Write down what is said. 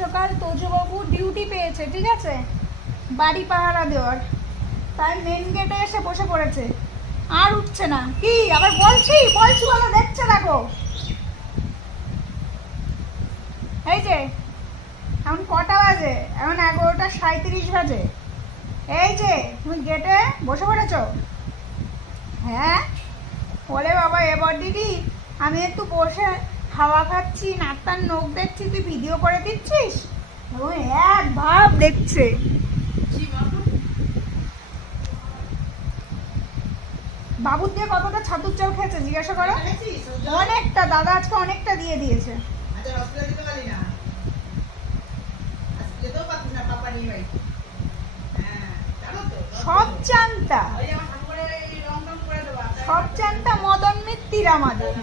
সকাল তোজবাবু ডিউটি পেয়েছে, ঠিক আছে, বাড়ি পাহারা দেওয়ার, তাই মেন গেটে এসে বসে পড়েছে, আর উঠছে না। কি আবার বলছি বলছি বলো, দেখছে দেখো। এই যে এখন কটা বাজে? এখন 11:37 বাজে। এই যে তুমি গেটে বসে পড়েছো? হ্যাঁ, বলে বাবা এবার দিদি আমি একটু বসে হাওয়া খাচ্ছি, নাকটার নখ দেখছি, তুই ভিডিও করে দিচ্ছিস। ও এক ভাব দেখছে। বাবুর দিয়ে কতটা ছাতুর চাল খেয়েছে জিজ্ঞাসা করো। অনেকটা, দাদা আজকে অনেকটা দিয়ে দিয়েছে। সব চানটা মদন মিত্তির আমাদের।